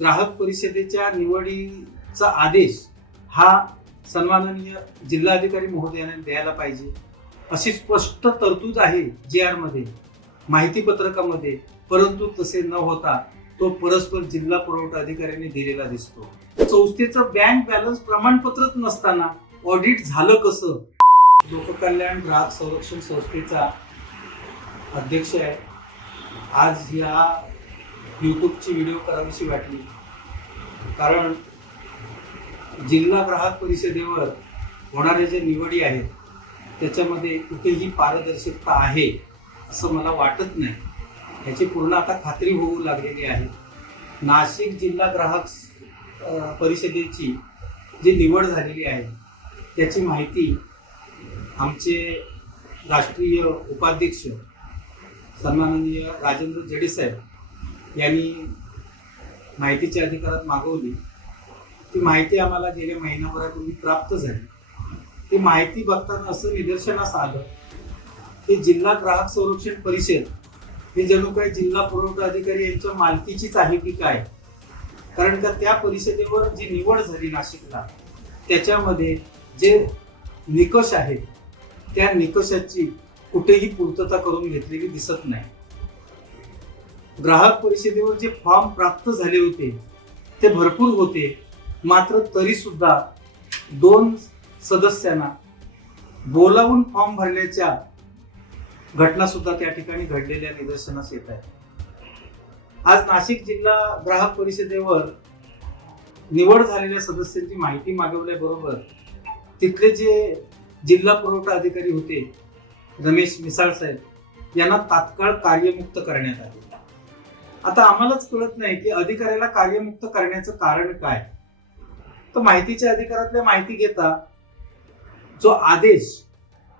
ग्राहक परिषदेच्या निवडीचा आदेश हा सन्माननीय जिल्हाधिकारी महोदयाने द्यायला पाहिजे अशी स्पष्ट तरतूद आहे GR मध्ये, माहिती पत्रकामध्ये, परंतु तसे न होता तो परस्पर जिल्हा पुरवठा अधिकाऱ्यांनी दिलेला दिसतो. संस्थेचं बँक बॅलन्स प्रमाणपत्रच नसताना ऑडिट झालं कसं? लोककल्याण ग्राहक संरक्षण संस्थेचा अध्यक्ष आहे. आज या यूट्यूबची व्हिडिओ करावीशी वाटली, कारण जिल्हा ग्राहक परिषदेवर होणाऱ्या ज्या निवडी आहेत त्याच्यामध्ये कुठेही पारदर्शकता आहे असं मला वाटत नाही. याची पूर्ण आता खात्री होऊ लागलेली आहे. नाशिक जिल्हा ग्राहक परिषदेची जी निवड झालेली आहे त्याची माहिती आमचे राष्ट्रीय उपाध्यक्ष सन्माननीय राजेंद्र जडे साहेब यांनी माहितीच्या अधिकारात मागवली. ती माहिती आम्हाला गेल्या महिनाभरापूर्वी प्राप्त झाली. ती माहिती बघताना असं निदर्शनास आलं की जिल्हा ग्राहक संरक्षण परिषद ही जणू काही जिल्हा पुरवठा अधिकारी यांच्या मालकीचीच आहे की काय. कारण का त्या परिषदेवर जी निवड झाली नाशिकला त्याच्यामध्ये जे निकष आहेत त्या निकषाची कुठेही पूर्तता करून घेतलेली दिसत नाही. ग्राहक परिषदेवर जे फॉर्म प्राप्त झाले होते ते भरपूर होते, मात्र तरी सुद्धा 2 सदस्यांना बोलावून फॉर्म भरण्याच्या घटना सुद्धा त्या ठिकाणी घडलेल्या निदर्शनास येत आहेत. आज नाशिक जिल्हा ग्राहक परिषदेवर निवड झालेल्या सदस्यांची माहिती मागवल्याबरोबर तिथले जे जिल्हा पुरवठा अधिकारी होते रमेश मिसाळ साहेब यांना तात्काळ कार्यमुक्त करण्यात आले. आता आम्हालाच कळत नाही की अधिकाऱ्याला कार्यमुक्त करण्याचं कारण काय. तर माहितीच्या अधिकारातल्या माहिती घेता जो आदेश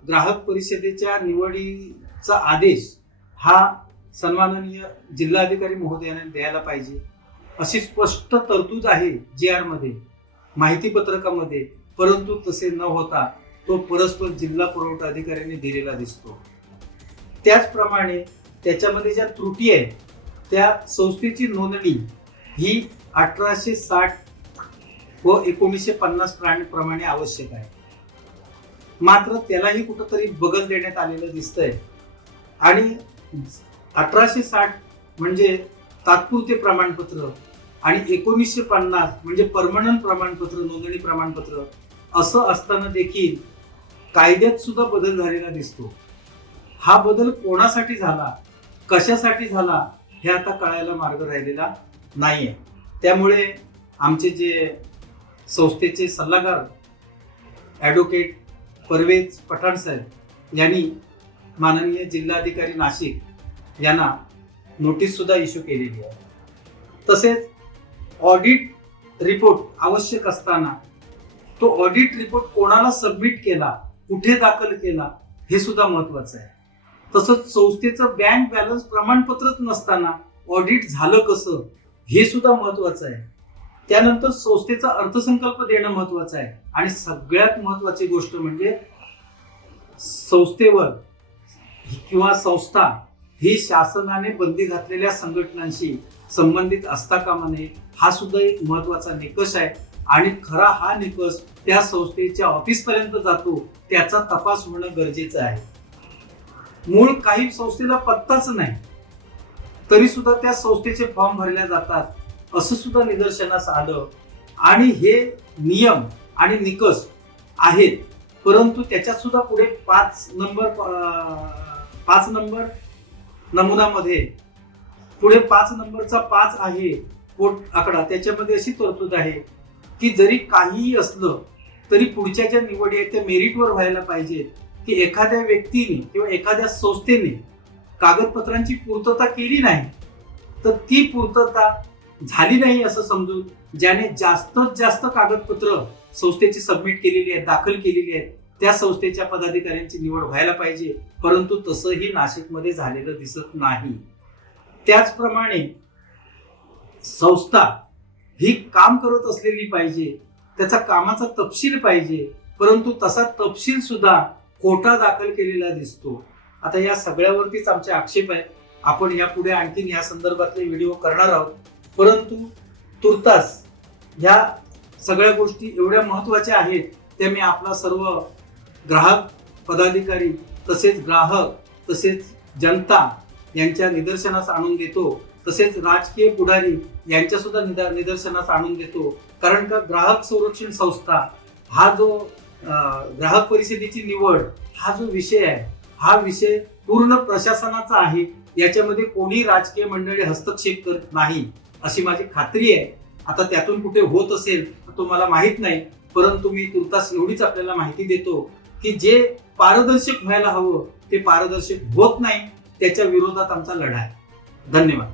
ग्राहक परिषदेच्या निवडीचा आदेश हा सन्माननीय जिल्हाधिकारी महोदयाने द्यायला पाहिजे अशी स्पष्ट तरतूद आहे GR मध्ये, माहिती पत्रकामध्ये, परंतु तसे न होता तो परस्पर जिल्हा पुरवठा अधिकाऱ्यांनी दिलेला दिसतो. त्याचप्रमाणे त्याच्यामध्ये ज्या त्रुटी आहेत त्या संस्थेची नोंदणी ही 1860 व 1950 प्रमाणे आवश्यक आहे. मात्र त्यालाही कुठंतरी बगल देण्यात आलेलं दिसतंय आणि 1860 म्हणजे तात्पुरते प्रमाणपत्र आणि 1950 म्हणजे परमनंट प्रमाणपत्र, नोंदणी प्रमाणपत्र असं असताना देखील कायद्यात सुद्धा बदल झालेला दिसतो. हा बदल कोणासाठी झाला, कशासाठी झाला हे आता कळायला मार्ग राहिलेला नाहीये. त्यामुळे आमचे जे संस्थेचे सल्लागार ॲडव्होकेट परवेज पठाण साहेब यांनी माननीय जिल्हाधिकारी नाशिक यांना नोटीस सुद्धा इश्यू केलेली आहे. तसेच ऑडिट रिपोर्ट आवश्यक असताना तो ऑडिट रिपोर्ट कोणाला सबमिट केला, कुठे दाखल केला हे सुद्धा महत्वाचं आहे. तसंच संस्थेचं बँक बॅलन्स प्रमाणपत्रच नसताना ऑडिट झालं कसं हे सुद्धा महत्वाचं आहे. त्यानंतर संस्थेचा अर्थसंकल्प देणं महत्वाचं आहे आणि सगळ्यात महत्वाची गोष्ट म्हणजे संस्थेवर किंवा संस्था ही शासनाने बंदी घातलेल्या संघटनांशी संबंधित असता कामा नये हा सुद्धा एक महत्वाचा निकष आहे. आणि खरा हा निकष त्या संस्थेच्या ऑफिसपर्यंत जातो त्याचा तपास होणं गरजेचं आहे. मूळ काही संस्थेला पत्ताच नाही तरी सुद्धा त्या संस्थेचे फॉर्म भरले जातात असं सुद्धा निदर्शनास आलं. आणि हे नियम आणि निकष आहेत, परंतु त्याच्यात सुद्धा पुढे 5 नंबर नमुनामध्ये पुढे 5 नंबरचा 5 आहे पोट आकडा, त्याच्यामध्ये अशी तरतूद आहे की जरी काहीही असलं तरी पुढच्या ज्या निवडी आहेत त्या मेरिटवर व्हायला पाहिजेत. की एखाद्या व्यक्तीने किंवा एखाद्या संस्थेने कागदपत्रांची पूर्तता केली नाही तर ती पूर्तता झाली नाही असं समजून ज्याने जास्तीत जास्त कागदपत्र संस्थेची सबमिट केलेली आहेत, दाखल केलेली आहेत, त्या संस्थेच्या पदाधिकाऱ्यांची निवड व्हायला पाहिजे. परंतु तसंही नाशिकमध्ये झालेलं दिसत नाही. त्याचप्रमाणे संस्था ही काम करत असलेली पाहिजे, त्याचा कामाचा तपशील पाहिजे, परंतु तसा तपशील सुद्धा खोटा दाखल केलेला दिसतो. आता या सगळ्यावरतीच आमचे आक्षेप आहेत. आपण यापुढे आणखीन या संदर्भातले व्हिडिओ करणार आहोत, परंतु तुर्तास ह्या सगळ्या गोष्टी एवढ्या महत्त्वाच्या आहेत त्या मी आपला सर्व ग्राहक पदाधिकारी तसेच ग्राहक तसेच जनता यांच्या निदर्शनास आणून देतो, तसेच राजकीय पुढारी यांच्या सुद्धा निदर्शनास आणून देतो. कारण का ग्राहक संरक्षण संस्था हा जो ग्राहक परिषदेची निवड हा जो विषय आहे हा विषय पूर्ण प्रशासनाचा आहे. याच्यामध्ये कोणी राजकीय मंडळी हस्तक्षेप करत नाही अशी माझी खात्री आहे. आता त्यातून कुठे होत असेल तर तो मला माहित नाही, परंतु मी तुर्तास एवढीच आपल्याला माहिती देतो की जे पारदर्शक व्हायला हवं ते पारदर्शक होत नाही, त्याच्या विरोधात आमचा लढा आहे. धन्यवाद.